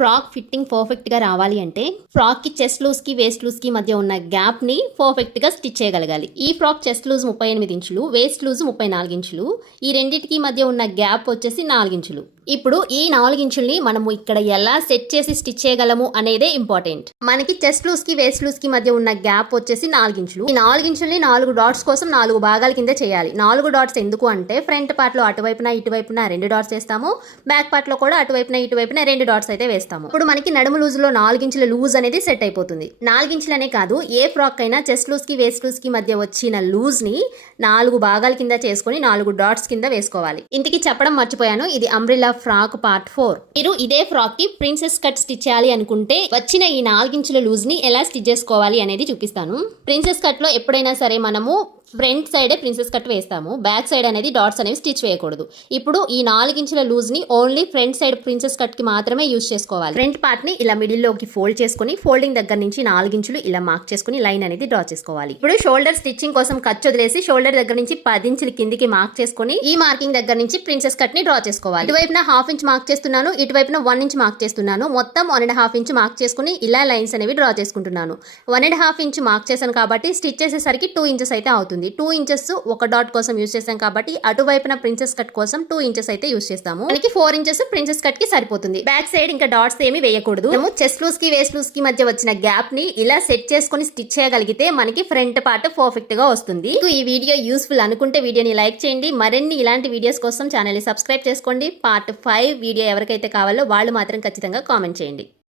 Frock fitting పర్ఫెక్ట్గా రావాలి అంటే ఫ్రాక్కి చెస్ట్ లూజ్కి వేస్ట్ లూజ్కి మధ్య ఉన్న గ్యాప్ని పర్ఫెక్ట్గా స్టిచ్ చేయగలగాలి. ఈ ఫ్రాక్ చెస్ట్ లూజ్ ముప్పై ఎనిమిది ఇంచులు వేస్ట్ లూజ్ ముప్పై నాలుగు ఇంచులు. ఈ రెండింటికి మధ్య ఉన్న గ్యాప్ వచ్చేసి నాలుగు ఇంచులు. ఇప్పుడు ఈ నాలుగించుల్ని మనము ఇక్కడ ఎలా సెట్ చేసి స్టిచ్ చేయగలము అనేదే ఇంపార్టెంట్. మనకి చెస్ట్ లూస్కి వేస్ట్ లూస్కి మధ్య ఉన్న గ్యాప్ వచ్చేసి నాలుగించులు. ఈ నాలుగించుల్ని నాలుగు డాట్స్ కోసం నాలుగు భాగాల కింద చేయాలి. నాలుగు డాట్స్ ఎందుకు అంటే ఫ్రంట్ పార్ట్లో అటువైపున ఇటువైపున రెండు డాట్స్ వేస్తాము. బ్యాక్ పార్ట్లో కూడా అటువైపున ఇటువైపున రెండు డాట్స్ అయితే వేస్తాము. ఇప్పుడు మనకి నడుము లూజ్లో నాలుగించుల లూజ్ అనేది సెట్ అయిపోతుంది. నాలుగించులనే కాదు ఏ ఫ్రాక్ అయినా చెస్ట్ లూస్కి వేస్ట్ లూస్కి మధ్య వచ్చిన లూజ్ని నాలుగు భాగాల కింద చేసుకొని నాలుగు డాట్స్ కింద వేసుకోవాలి. ఇంటికి చెప్పడం మర్చిపోయాను. ఇది అంబ్రిల్లా ఫ్రాక్ పార్ట్ ఫోర్. మీరు ఇదే ఫ్రాక్కి ప్రిన్సెస్ కట్ స్టిచ్ చేయాలి అనుకుంటే వచ్చిన ఈ నాలుగించుల లూజ్ని ఎలా స్టిచ్ చేసుకోవాలి అనేది చూపిస్తాను. ప్రిన్సెస్ కట్లో ఎప్పుడైనా సరే మనము ఫ్రంట్ సైడే ప్రిన్సెస్ కట్ వేస్తాము బ్యాక్ సైడ్ అనేది డాట్స్ అనేవి స్టిచ్ వేయకూడదు. ఇప్పుడు ఈ నాలుగించుల లూజ్ని ఓన్లీ ఫ్రంట్ సైడ్ ప్రిన్సెస్ కట్కి మాత్రమే యూజ్ చేసుకోవాలి. ఫ్రంట్ పార్ట్ని ఇలా మిడిల్లోకి ఫోల్డ్ చేసుకుని ఫోల్డింగ్ దగ్గర నుంచి నాలుగించులు ఇలా మార్క్ చేసుకుని లైన్ అనేది డ్రా చేసుకోవాలి. ఇప్పుడు షోల్డర్ స్టిచ్చింగ్ కోసం ఖర్చు వదిలేసి షోల్డర్ దగ్గర నుంచి పది ఇంచుల కిందికి మార్క్ చేసుకుని ఈ మార్కింగ్ దగ్గర నుంచి ప్రిన్సెస్ కట్ని డ్రా చేసుకోవాలి. ఇటువైపున హాఫ్ ఇంచ్ మార్క్ చేస్తున్నాను ఇటువైపున వన్ ఇంచ్ మార్క్ చేస్తున్నాను. మొత్తం one and half inch mark చేసుకుని ఇలా లైన్స్ అనేవి డ్రా చేసుకుంటున్నాను. One and half inch mark చేశాను కాబట్టి స్టిచ్ చేసేసరికి టూ ఇంచెస్ అయితే అవుతుంది. టూ ఇంచెస్ ఒక డాట్ కోసం యూస్ చేస్తాం కాబట్టి అటువైపున ప్రిన్సెస్ కట్ కోసం టూ ఇంచెస్ అయితే యూస్ చేస్తాము. మనకి ఫోర్ ఇంచెస్ ప్రిన్సెస్ కట్కి సరిపోతుంది. బ్యాక్ సైడ్ ఇంకా డాట్స్ ఏమి వేయకూడదు. మనము చెస్ట్ లూస్కి వేస్ట్ లూస్కి మధ్య వచ్చిన గ్యాప్ని ఇలా సెట్ చేసుకుని స్టిచ్ చేయగలిగితే మనకి ఫ్రంట్ పార్ట్ పర్ఫెక్ట్గా వస్తుంది. మీకు ఈ వీడియో యూస్ఫుల్ అనుకుంటే వీడియోని లైక్ చేయండి. మరిన్ని ఇలాంటి వీడియోస్ కోసం ఛానల్ని సబ్స్క్రైబ్ చేసుకోండి. పార్ట్ ఫైవ్ వీడియో ఎవరికైతే కావాలో వాళ్ళు మాత్రం ఖచ్చితంగా కామెంట్ చేయండి.